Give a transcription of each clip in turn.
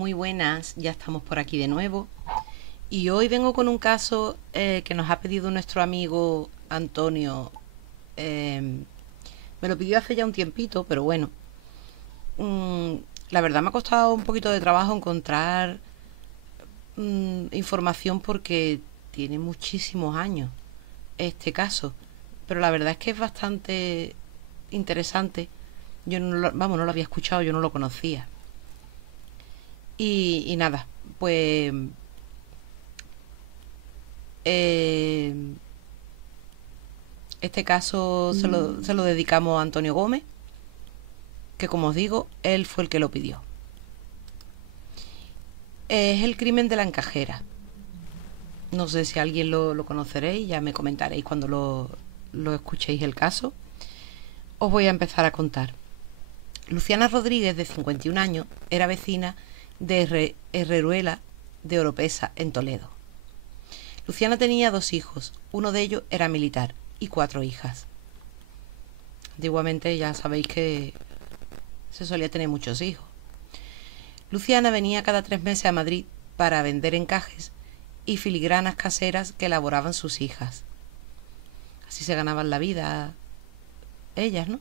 Muy buenas, ya estamos por aquí de nuevo. Y hoy vengo con un caso que nos ha pedido nuestro amigo Antonio. Me lo pidió hace ya un tiempito, pero bueno. mm, la verdad me ha costado un poquito de trabajo encontrar información porque tiene muchísimos años este caso. Pero la verdad es que es bastante interesante. Yo no lo había escuchado, yo no lo conocía. Y nada, pues eh, este caso se lo dedicamos a Antonio Gómez, que como os digo, él fue el que lo pidió. Es el crimen de la encajera. No sé si alguien lo conoceréis, ya me comentaréis cuando lo escuchéis el caso. Os voy a empezar a contar. Luciana Rodríguez, de 51 años, era vecina de Herreruela de Oropesa, en Toledo. Luciana tenía 2 hijos, uno de ellos era militar, y 4 hijas. Antiguamente ya sabéis que se solía tener muchos hijos. Luciana venía cada 3 meses a Madrid para vender encajes y filigranas caseras que elaboraban sus hijas. Así se ganaban la vida ellas, ¿no?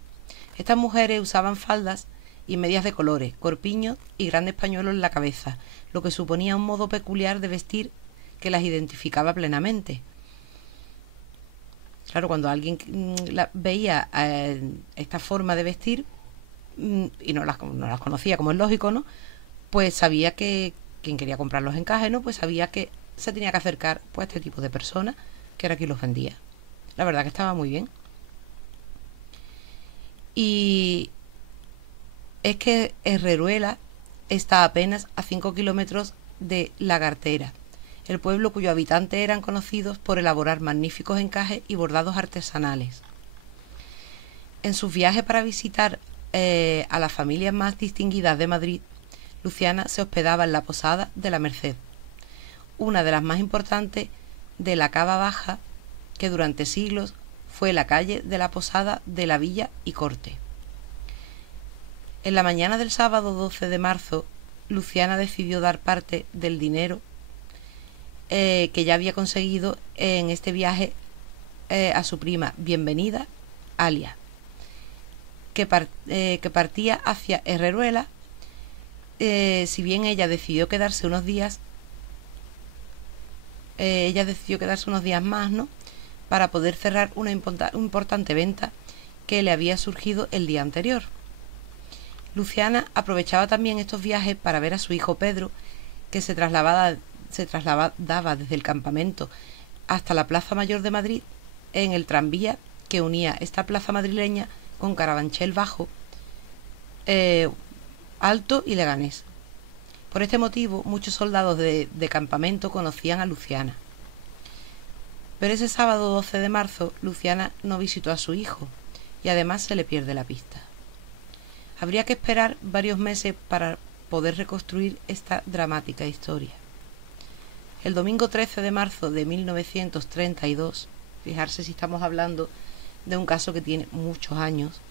Estas mujeres usaban faldas y medias de colores, corpiños y grandes pañuelos en la cabeza, lo que suponía un modo peculiar de vestir que las identificaba plenamente. Claro, cuando alguien veía esta forma de vestir y no las conocía, como es lógico, ¿no? Pues sabía que quien quería comprar los encajes, ¿no? Pues sabía que se tenía que acercar pues, a este tipo de personas, que era quien los vendía. La verdad que estaba muy bien. Y es que Herreruela está apenas a 5 kilómetros de Lagartera, el pueblo cuyos habitantes eran conocidos por elaborar magníficos encajes y bordados artesanales. En sus viajes para visitar a las familias más distinguidas de Madrid, Luciana se hospedaba en la Posada de la Merced, una de las más importantes de la Cava Baja, que durante siglos fue la calle de la Posada de la Villa y Corte. En la mañana del sábado 12 de marzo, Luciana decidió dar parte del dinero que ya había conseguido en este viaje a su prima Bienvenida, Alia, que partía hacia Herreruela. Si bien ella decidió quedarse unos días, más, ¿no? Para poder cerrar una importante venta que le había surgido el día anterior. Luciana aprovechaba también estos viajes para ver a su hijo Pedro, que se trasladaba desde el campamento hasta la Plaza Mayor de Madrid en el tranvía que unía esta plaza madrileña con Carabanchel Bajo, Alto y Leganés. Por este motivo, muchos soldados de campamento conocían a Luciana. Pero ese sábado 12 de marzo, Luciana no visitó a su hijo y además se le pierde la pista. Habría que esperar varios meses para poder reconstruir esta dramática historia. El domingo 13 de marzo de 1932, fijarse si estamos hablando de un caso que tiene muchos años,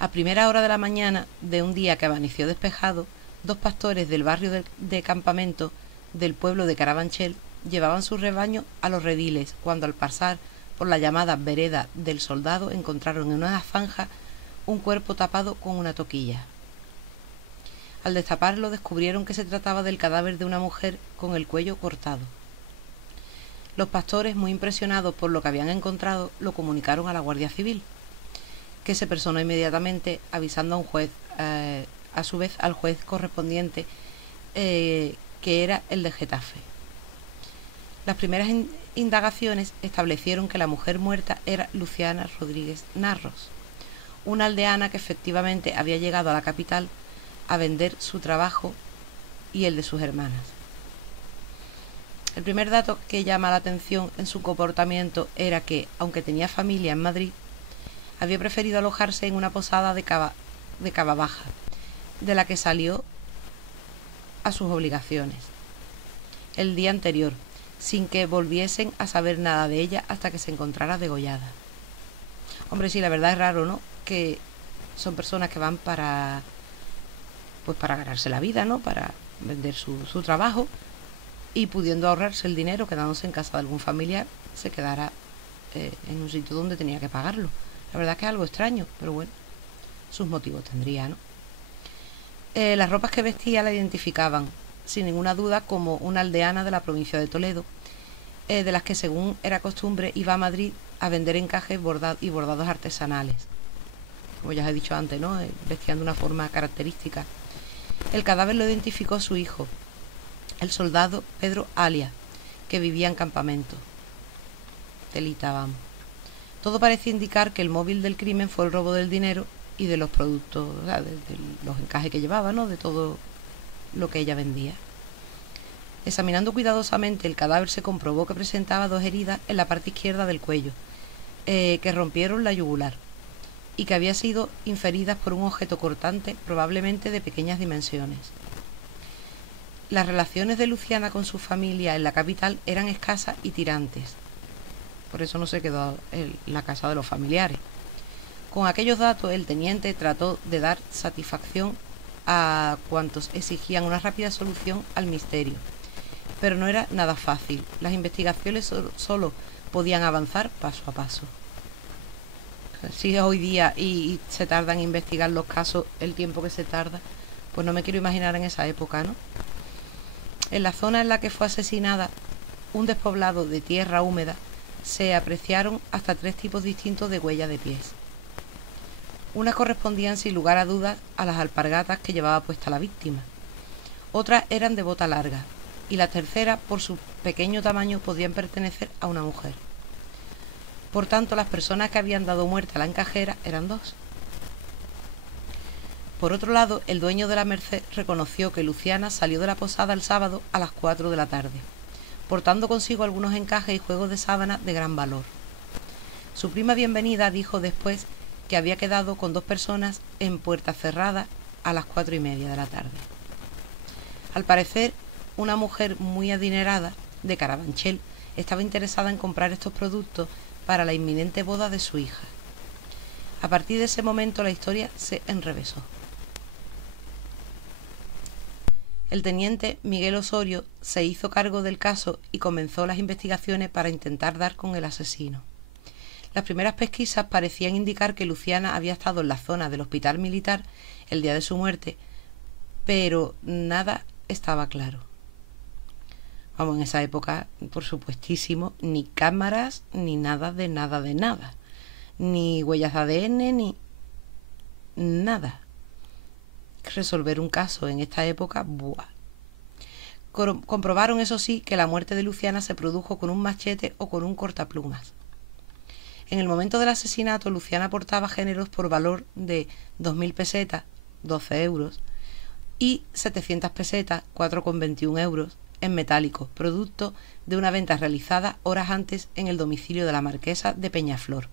a primera hora de la mañana de un día que amaneció despejado, 2 pastores del barrio de campamento del pueblo de Carabanchel llevaban su rebaño a los rediles cuando al pasar por la llamada vereda del Soldado encontraron en una zanja un cuerpo tapado con una toquilla. Al destaparlo descubrieron que se trataba del cadáver de una mujer con el cuello cortado. Los pastores, muy impresionados por lo que habían encontrado, lo comunicaron a la Guardia Civil, que se personó inmediatamente avisando a un juez, a su vez al juez correspondiente, que era el de Getafe. Las primeras indagaciones establecieron que la mujer muerta era Luciana Rodríguez Narros, una aldeana que efectivamente había llegado a la capital a vender su trabajo y el de sus hermanas. El primer dato que llama la atención en su comportamiento era que, aunque tenía familia en Madrid, había preferido alojarse en una posada de Cava Baja, de la que salió a sus obligaciones el día anterior, sin que volviesen a saber nada de ella hasta que se encontrara degollada. Hombre, sí, la verdad es raro, ¿no? Que son personas que van pues para ganarse la vida, ¿no? Para vender su trabajo, y pudiendo ahorrarse el dinero, quedándose en casa de algún familiar, se quedara en un sitio donde tenía que pagarlo. La verdad es que es algo extraño, pero bueno, sus motivos tendría, ¿no? Las ropas que vestía la identificaban, sin ninguna duda, como una aldeana de la provincia de Toledo, de las que, según era costumbre, iba a Madrid a vender encajes y bordados artesanales. Como ya os he dicho antes, ¿no? Vestían de una forma característica. El cadáver lo identificó su hijo, el soldado Pedro Alias, que vivía en campamento. Telita, vamos. Todo parece indicar que el móvil del crimen fue el robo del dinero y de los productos, o sea, de los encajes que llevaba, ¿no? De todo lo que ella vendía. Examinando cuidadosamente el cadáver, se comprobó que presentaba 2 heridas en la parte izquierda del cuello, que rompieron la yugular, y que había sido inferidas por un objeto cortante, probablemente de pequeñas dimensiones. Las relaciones de Luciana con su familia en la capital eran escasas y tirantes. Por eso no se quedó en la casa de los familiares. Con aquellos datos, el teniente trató de dar satisfacción a cuantos exigían una rápida solución al misterio. Pero no era nada fácil. Las investigaciones solo podían avanzar paso a paso. Si es hoy día y se tarda en investigar los casos el tiempo que se tarda, pues no me quiero imaginar en esa época, ¿no? En la zona en la que fue asesinada, un despoblado de tierra húmeda, se apreciaron hasta 3 tipos distintos de huellas de pies. Unas correspondían sin lugar a dudas a las alpargatas que llevaba puesta la víctima. Otras eran de bota larga, y las terceras, por su pequeño tamaño, podían pertenecer a una mujer. Por tanto, las personas que habían dado muerte a la encajera eran 2. Por otro lado, el dueño de la Merced reconoció que Luciana salió de la posada el sábado a las 4 de la tarde, portando consigo algunos encajes y juegos de sábana de gran valor. Su prima Bienvenida dijo después que había quedado con 2 personas en puerta cerrada a las 4:30 de la tarde. Al parecer, una mujer muy adinerada de Carabanchel estaba interesada en comprar estos productos para la inminente boda de su hija. A partir de ese momento la historia se enrevesó. El teniente Miguel Osorio se hizo cargo del caso y comenzó las investigaciones para intentar dar con el asesino. Las primeras pesquisas parecían indicar que Luciana había estado en la zona del hospital militar el día de su muerte, pero nada estaba claro. Vamos, en esa época, por supuestísimo, ni cámaras, ni nada de nada de nada. Ni huellas de ADN, ni nada. Resolver un caso en esta época, ¡buah! Comprobaron, eso sí, que la muerte de Luciana se produjo con un machete o con un cortaplumas. En el momento del asesinato, Luciana portaba géneros por valor de 2.000 pesetas, 12 euros, y 700 pesetas, 4,21 euros, en metálico, producto de una venta realizada horas antes en el domicilio de la marquesa de Peñaflor.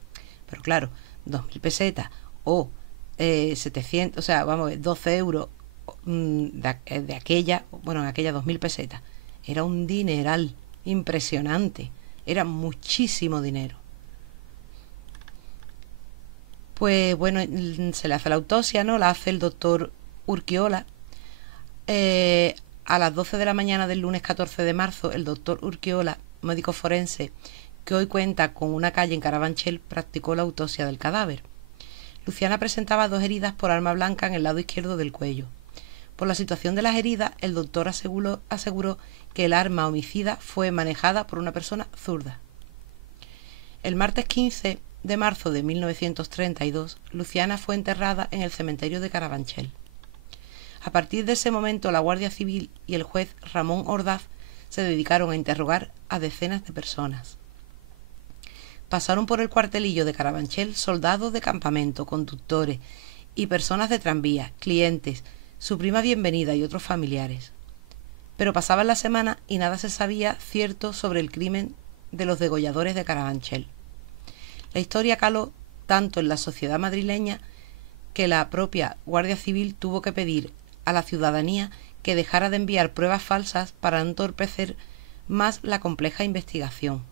Pero claro, 2.000 pesetas o 700, o sea, vamos a ver, 12 euros de aquella, bueno, en aquella 2.000 pesetas. Era un dineral impresionante, era muchísimo dinero. Pues bueno, se le hace la autopsia, ¿no? La hace el doctor Urquiola. A las 12 de la mañana del lunes 14 de marzo, el doctor Urquiola, médico forense, que hoy cuenta con una calle en Carabanchel, practicó la autopsia del cadáver. Luciana presentaba 2 heridas por arma blanca en el lado izquierdo del cuello. Por la situación de las heridas, el doctor aseguró que el arma homicida fue manejada por una persona zurda. El martes 15 de marzo de 1932, Luciana fue enterrada en el cementerio de Carabanchel. A partir de ese momento, la Guardia Civil y el juez Ramón Ordaz se dedicaron a interrogar a decenas de personas. Pasaron por el cuartelillo de Carabanchel soldados de campamento, conductores y personas de tranvía, clientes, su prima Bienvenida y otros familiares. Pero pasaban las semanas y nada se sabía cierto sobre el crimen de los degolladores de Carabanchel. La historia caló tanto en la sociedad madrileña que la propia Guardia Civil tuvo que pedir a la ciudadanía que dejara de enviar pruebas falsas para no entorpecer más la compleja investigación.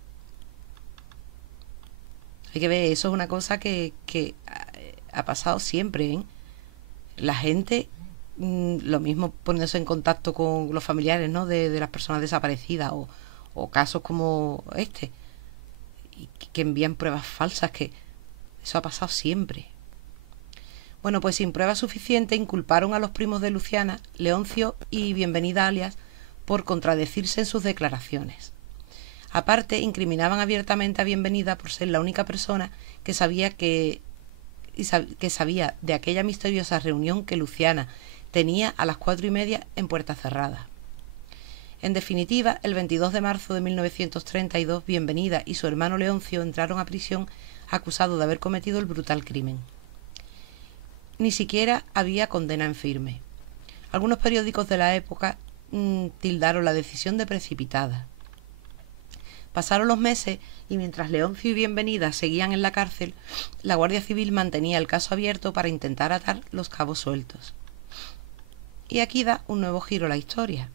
Hay que ver, eso es una cosa que ha pasado siempre, ¿eh? La gente lo mismo poniéndose en contacto con los familiares, ¿no?, de las personas desaparecidas, o casos como este, y que envían pruebas falsas, que eso ha pasado siempre. Bueno, pues sin pruebas suficientes inculparon a los primos de Luciana, Leoncio y Bienvenida alias, por contradecirse en sus declaraciones. Aparte, incriminaban abiertamente a Bienvenida por ser la única persona que sabía de aquella misteriosa reunión que Luciana tenía a las 4:30 en Puerta Cerrada. En definitiva, el 22 de marzo de 1932, Bienvenida y su hermano Leoncio entraron a prisión acusados de haber cometido el brutal crimen. Ni siquiera había condena en firme. Algunos periódicos de la época tildaron la decisión de precipitada. Pasaron los meses y mientras Leoncio y Bienvenida seguían en la cárcel, la Guardia Civil mantenía el caso abierto para intentar atar los cabos sueltos. Y aquí da un nuevo giro la historia.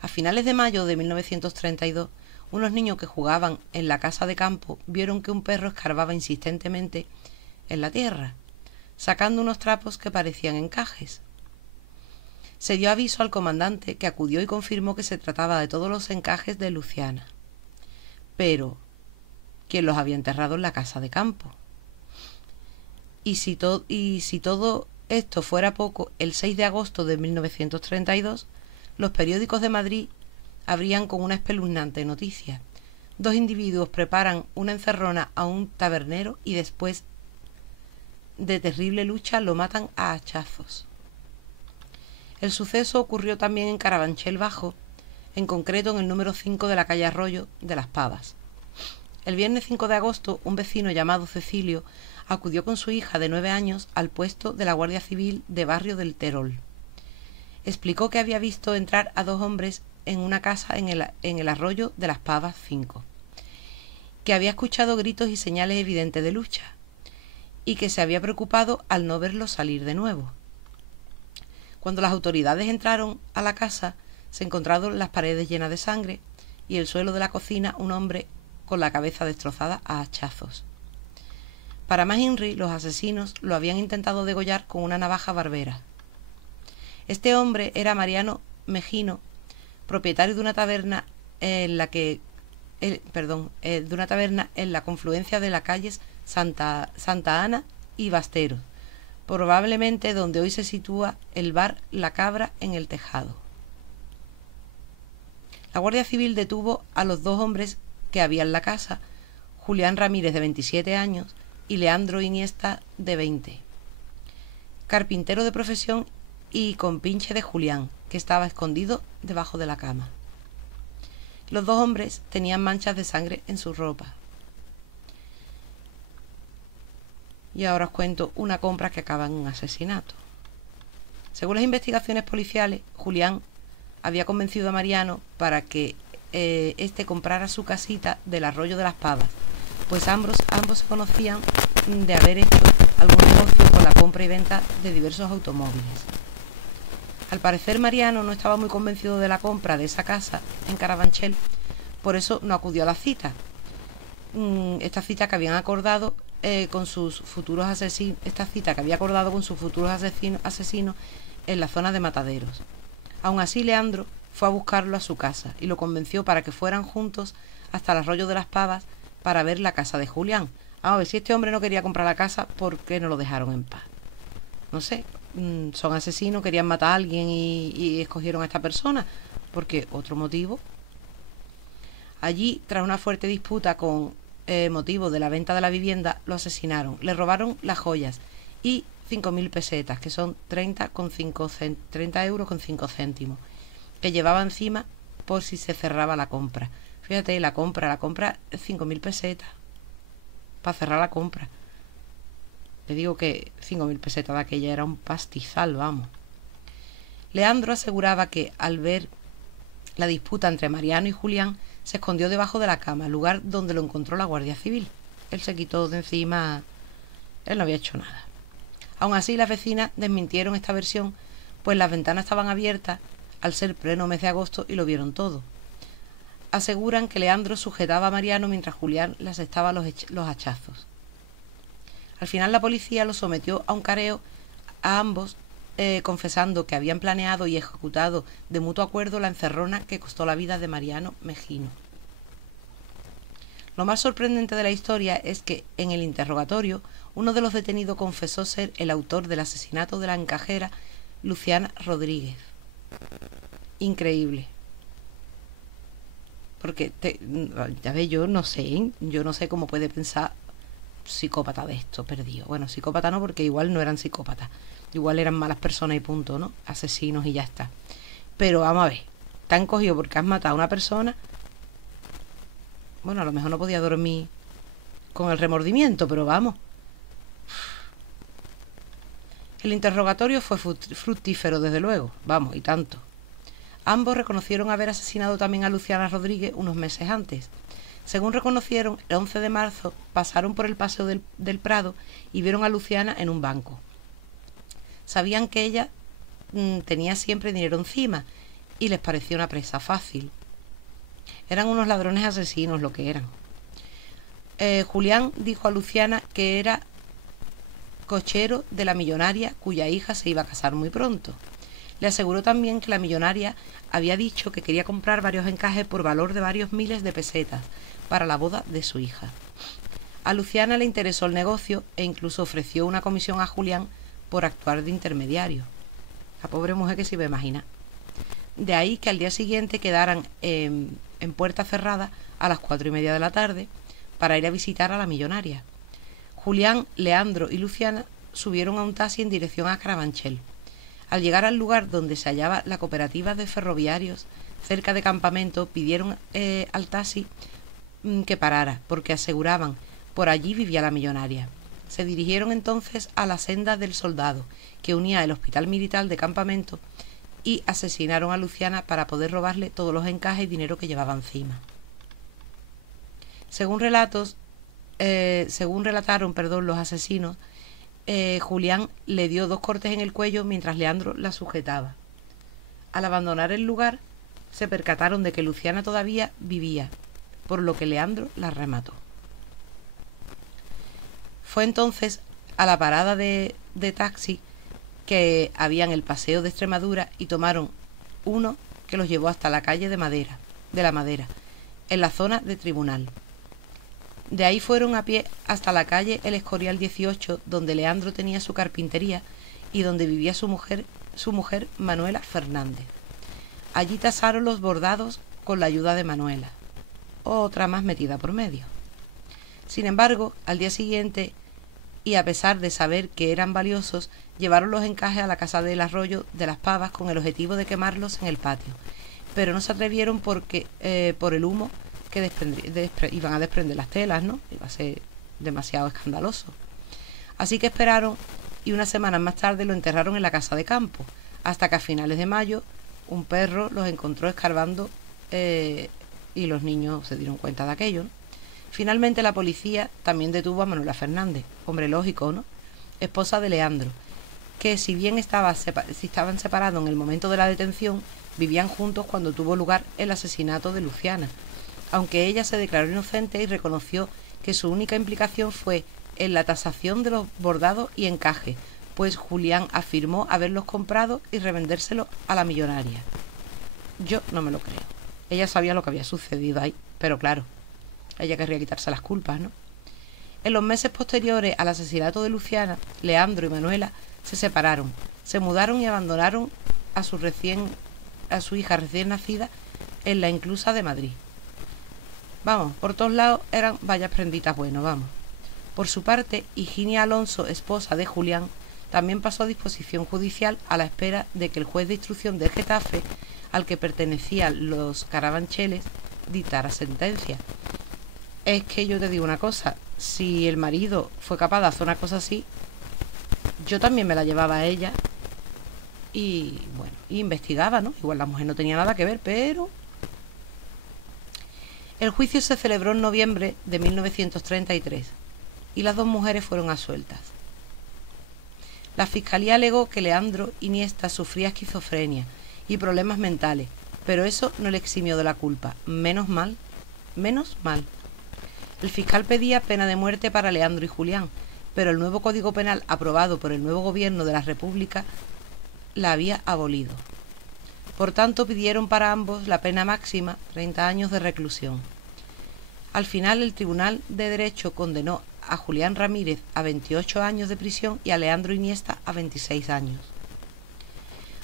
A finales de mayo de 1932, unos niños que jugaban en la casa de campo vieron que un perro escarbaba insistentemente en la tierra, sacando unos trapos que parecían encajes. Se dio aviso al comandante, que acudió y confirmó que se trataba de todos los encajes de Luciana. Pero, ¿quién los había enterrado en la casa de campo? Y si todo esto fuera poco, el 6 de agosto de 1932, los periódicos de Madrid abrían con una espeluznante noticia. 2 individuos preparan una encerrona a un tabernero y después de terrible lucha lo matan a hachazos. El suceso ocurrió también en Carabanchel Bajo, en concreto en el número 5 de la calle Arroyo de las Pavas. El viernes 5 de agosto, un vecino llamado Cecilio acudió con su hija de 9 años al puesto de la Guardia Civil de Barrio del Terol. Explicó que había visto entrar a 2 hombres en una casa en el Arroyo de las Pavas 5, que había escuchado gritos y señales evidentes de lucha, y que se había preocupado al no verlos salir de nuevo. Cuando las autoridades entraron a la casa, se encontraron las paredes llenas de sangre y el suelo de la cocina un hombre con la cabeza destrozada a hachazos. Para más inri, los asesinos lo habían intentado degollar con una navaja barbera. Este hombre era Mariano Mejino, propietario de una taberna en la confluencia de las calles Santa Ana y Basteros, probablemente donde hoy se sitúa el bar La Cabra en el Tejado. La Guardia Civil detuvo a los 2 hombres que había en la casa, Julián Ramírez, de 27 años, y Leandro Iniesta, de 20. Carpintero de profesión y compinche de Julián, que estaba escondido debajo de la cama. Los 2 hombres tenían manchas de sangre en su ropa. Y ahora os cuento una compra que acaba en un asesinato. Según las investigaciones policiales, Julián había convencido a Mariano para que éste comprara su casita del Arroyo de las Pavas, pues ambos se conocían de haber hecho algún negocio con la compra y venta de diversos automóviles. Al parecer, Mariano no estaba muy convencido de la compra de esa casa en Carabanchel, por eso no acudió a la cita. Esta cita que habían acordado con sus futuros asesinos, asesinos en la zona de Mataderos. Aún así, Leandro fue a buscarlo a su casa y lo convenció para que fueran juntos hasta el Arroyo de las Pavas para ver la casa de Julián. A ver, si este hombre no quería comprar la casa, ¿por qué no lo dejaron en paz? No sé, son asesinos, querían matar a alguien y escogieron a esta persona. ¿Por qué? ¿Otro motivo? Allí, tras una fuerte disputa con motivo de la venta de la vivienda, lo asesinaron. Le robaron las joyas y 5.000 pesetas, que son 30 euros con 5 céntimos, que llevaba encima por si se cerraba la compra. Fíjate, la compra es 5.000 pesetas para cerrar la compra. Te digo que 5.000 pesetas de aquella era un pastizal, vamos. Leandro aseguraba que al ver la disputa entre Mariano y Julián, se escondió debajo de la cama, lugar donde lo encontró la Guardia Civil. Él se quitó de encima, él no había hecho nada. Aún así, las vecinas desmintieron esta versión, pues las ventanas estaban abiertas al ser pleno mes de agosto y lo vieron todo. Aseguran que Leandro sujetaba a Mariano mientras Julián le asestaba los hachazos. Al final, la policía los sometió a un careo a ambos confesando que habían planeado y ejecutado de mutuo acuerdo la encerrona que costó la vida de Mariano Mejino. Lo más sorprendente de la historia es que, en el interrogatorio, uno de los detenidos confesó ser el autor del asesinato de la encajera Luciana Rodríguez. Increíble. Porque, ya ves, yo no sé cómo puede pensar psicópata de esto, perdido. Bueno, psicópata no, porque igual no eran psicópatas. Igual eran malas personas y punto, ¿no? Asesinos y ya está. Pero vamos a ver, te han cogido porque has matado a una persona. Bueno, a lo mejor no podía dormir con el remordimiento, pero vamos. El interrogatorio fue fructífero, desde luego. Vamos, y tanto. Ambos reconocieron haber asesinado también a Luciana Rodríguez unos meses antes. Según reconocieron, el 11 de marzo pasaron por el paseo del Prado y vieron a Luciana en un banco. Sabían que ella tenía siempre dinero encima y les pareció una presa fácil. Eran unos ladrones asesinos lo que eran. Julián dijo a Luciana que era cochero de la millonaria cuya hija se iba a casar muy pronto. Le aseguró también que la millonaria había dicho que quería comprar varios encajes por valor de varios miles de pesetas para la boda de su hija. A Luciana le interesó el negocio e incluso ofreció una comisión a Julián por actuar de intermediario. La pobre mujer que se iba a imaginar. De ahí que al día siguiente quedaran en puerta cerrada a las 4:30 de la tarde para ir a visitar a la millonaria. Julián, Leandro y Luciana subieron a un taxi en dirección a Carabanchel. Al llegar al lugar donde se hallaba la cooperativa de ferroviarios, cerca de campamento, pidieron al taxi que parara, porque aseguraban por allí vivía la millonaria. Se dirigieron entonces a la senda del Soldado, que unía el hospital militar de campamento, y asesinaron a Luciana para poder robarle todos los encajes y dinero que llevaba encima. Según relataron los asesinos, Julián le dio 2 cortes en el cuello mientras Leandro la sujetaba. Al abandonar el lugar, se percataron de que Luciana todavía vivía, por lo que Leandro la remató. Fue entonces a la parada de taxi que había en el Paseo de Extremadura y tomaron uno que los llevó hasta la calle de la Madera, en la zona de Tribunal. De ahí fueron a pie hasta la calle El Escorial 18, donde Leandro tenía su carpintería y donde vivía su mujer Manuela Fernández. Allí tasaron los bordados con la ayuda de Manuela, otra más metida por medio. Sin embargo, al día siguiente, y a pesar de saber que eran valiosos, llevaron los encajes a la casa del Arroyo de las Pavas con el objetivo de quemarlos en el patio, pero no se atrevieron porque por el humo que iban a desprender las telas, ¿no? Iba a ser demasiado escandaloso. Así que esperaron y unas semanas más tarde lo enterraron en la casa de campo, hasta que a finales de mayo un perro los encontró escarbando y los niños se dieron cuenta de aquello, ¿no? Finalmente la policía también detuvo a Manuela Fernández, hombre lógico, ¿no? Esposa de Leandro, que si bien estaban separados en el momento de la detención, vivían juntos cuando tuvo lugar el asesinato de Luciana, aunque ella se declaró inocente y reconoció que su única implicación fue en la tasación de los bordados y encajes, pues Julián afirmó haberlos comprado y revendérselos a la millonaria. Yo no me lo creo. Ella sabía lo que había sucedido ahí, pero claro, ella querría quitarse las culpas, ¿no? En los meses posteriores al asesinato de Luciana, Leandro y Manuela se separaron, se mudaron y abandonaron a su hija recién nacida en la Inclusa de Madrid. Vamos, por todos lados eran vallas prenditas buenos, vamos. Por su parte, Higinia Alonso, esposa de Julián, también pasó a disposición judicial a la espera de que el juez de instrucción de Getafe, al que pertenecían los Carabancheles, dictara sentencia. Es que yo te digo una cosa, si el marido fue capaz de hacer una cosa así, yo también me la llevaba a ella y, bueno, investigaba, ¿no? Igual la mujer no tenía nada que ver, pero... El juicio se celebró en noviembre de 1933 y las 2 mujeres fueron absueltas. La fiscalía alegó que Leandro Iniesta sufría esquizofrenia y problemas mentales, pero eso no le eximió de la culpa. Menos mal. El fiscal pedía pena de muerte para Leandro y Julián, pero el nuevo Código Penal aprobado por el nuevo gobierno de la República la había abolido. Por tanto, pidieron para ambos la pena máxima, 30 años de reclusión. Al final, el Tribunal de Derecho condenó a Julián Ramírez a 28 años de prisión y a Leandro Iniesta a 26 años.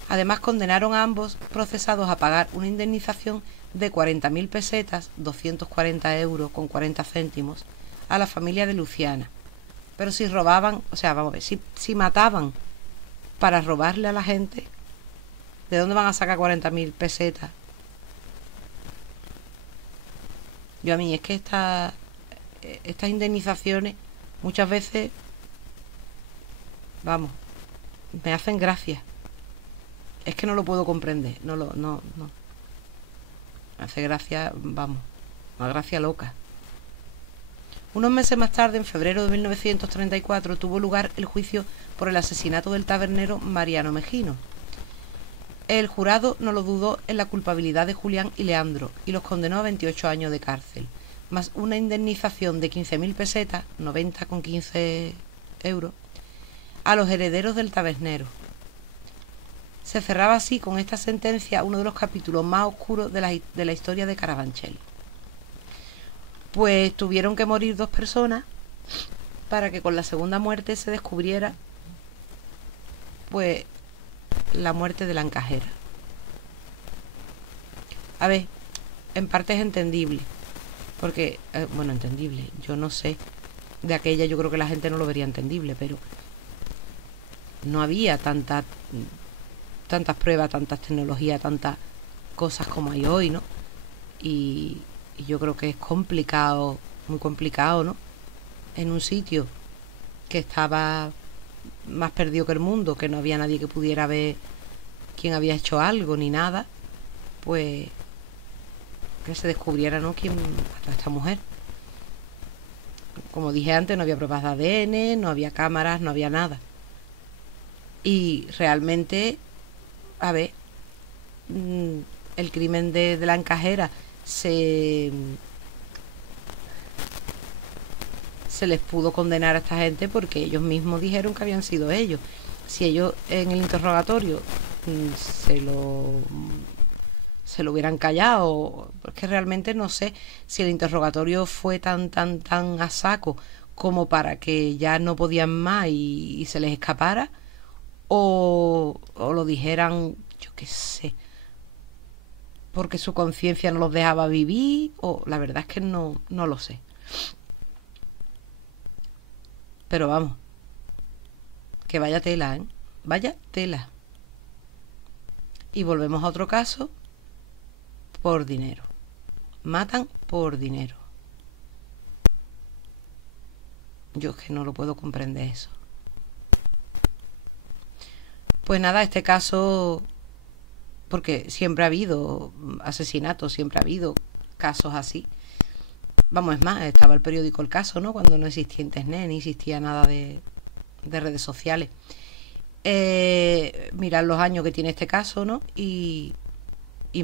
Además, condenaron a ambos procesados a pagar una indemnización de 40.000 pesetas, 240 euros con 40 céntimos, a la familia de Luciana. Pero si robaban, o sea, vamos a ver, si mataban para robarle a la gente, ¿de dónde van a sacar 40.000 pesetas? Yo a mí es que estas indemnizaciones muchas veces, vamos, me hacen gracia. Es que no lo puedo comprender, no. Me hace gracia, vamos, una gracia loca. Unos meses más tarde, en febrero de 1934, tuvo lugar el juicio por el asesinato del tabernero Mariano Mejino. El jurado no lo dudó en la culpabilidad de Julián y Leandro y los condenó a 28 años de cárcel, más una indemnización de 15.000 pesetas, 90,15 euros, a los herederos del tabernero. Se cerraba así con esta sentencia uno de los capítulos más oscuros de la historia de Carabanchel. Pues tuvieron que morir 2 personas para que con la segunda muerte se descubriera pues la muerte de la encajera. A ver, en parte es entendible, porque, bueno, entendible, yo no sé, de aquella yo creo que la gente no lo vería entendible, pero no había tantas pruebas, tantas tecnologías, tantas cosas como hay hoy, ¿no? Y yo creo que es complicado, muy complicado, ¿no? En un sitio que estaba más perdido que el mundo, que no había nadie que pudiera ver quién había hecho algo ni nada, pues que se descubriera, ¿no?, quién mató a esta mujer. Como dije antes, no había pruebas de ADN, no había cámaras, no había nada. Y realmente, a ver, el crimen de la encajera se les pudo condenar a esta gente porque ellos mismos dijeron que habían sido ellos. Si ellos en el interrogatorio se lo hubieran callado, porque realmente no sé si el interrogatorio fue tan a saco como para que ya no podían más y se les escapara, o lo dijeran, yo qué sé, porque su conciencia no los dejaba vivir, o la verdad es que no lo sé. Pero vamos, que vaya tela, ¿eh? Vaya tela. Y volvemos a otro caso, por dinero. Matan por dinero. Yo es que no lo puedo comprender eso. Pues nada, este caso, porque siempre ha habido asesinatos, siempre ha habido casos así. Vamos, es más, estaba el periódico El Caso, ¿no?, cuando no existía internet, ni existía nada de redes sociales. Mirad los años que tiene este caso, ¿no? Y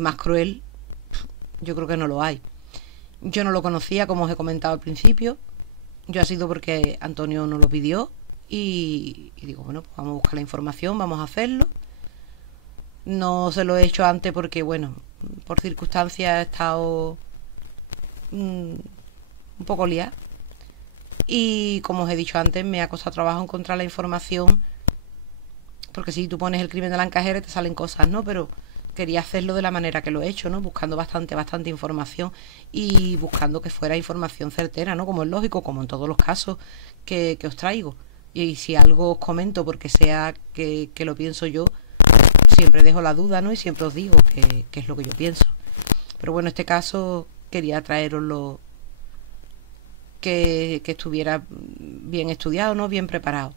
más cruel, yo creo que no lo hay. Yo no lo conocía, como os he comentado al principio. Yo ha sido porque Antonio nos lo pidió y digo, bueno, pues vamos a buscar la información, vamos a hacerlo. No se lo he hecho antes porque, bueno, por circunstancias he estado un poco liada. Y como os he dicho antes, me ha costado trabajo encontrar la información, porque si tú pones el crimen de la encajera te salen cosas, ¿no? Pero quería hacerlo de la manera que lo he hecho, ¿no? Buscando bastante información y buscando que fuera información certera, ¿no? Como es lógico, como en todos los casos que os traigo. Y si algo os comento porque sea que lo pienso yo, siempre dejo la duda, ¿no? Y siempre os digo que es lo que yo pienso. Pero bueno, este caso quería traeroslo, que estuviera bien estudiado, ¿no? Bien preparado.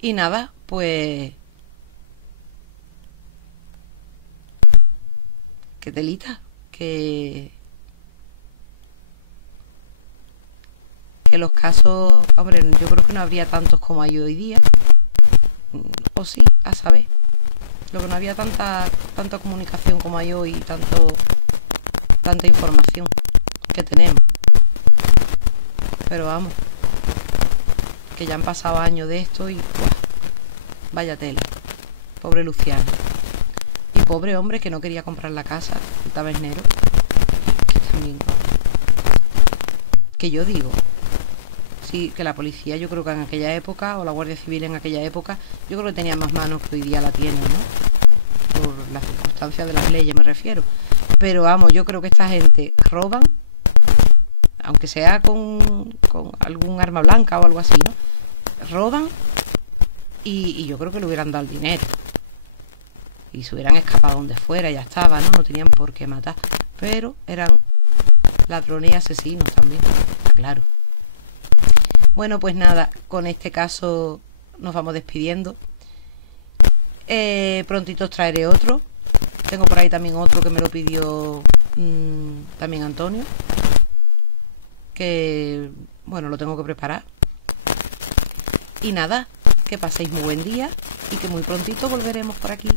Y nada, pues qué telita, que los casos, hombre, yo creo que no habría tantos como hay hoy día, o sí, a saber. Lo que no había tanta comunicación como hay hoy, tanta información que tenemos. Pero vamos, que ya han pasado años de esto y ¡buah! Vaya tela. Pobre Luciano. Y pobre hombre que no quería comprar la casa, el tabernero. Que también... Que yo digo... Sí, que la policía yo creo que en aquella época, o la Guardia Civil en aquella época, yo creo que tenía más manos que hoy día la tienen, ¿no? Por las circunstancias de las leyes me refiero. Pero vamos, yo creo que esta gente roban, aunque sea con algún arma blanca o algo así, ¿no? Roban y yo creo que le hubieran dado el dinero. Y se hubieran escapado donde fuera, ya estaba, ¿no? No tenían por qué matar. Pero eran ladrones y asesinos también, claro. Bueno, pues nada, con este caso nos vamos despidiendo. Prontito os traeré otro. Tengo por ahí también otro que me lo pidió también Antonio. Que, bueno, lo tengo que preparar. Y nada, que paséis muy buen día y que muy prontito volveremos por aquí.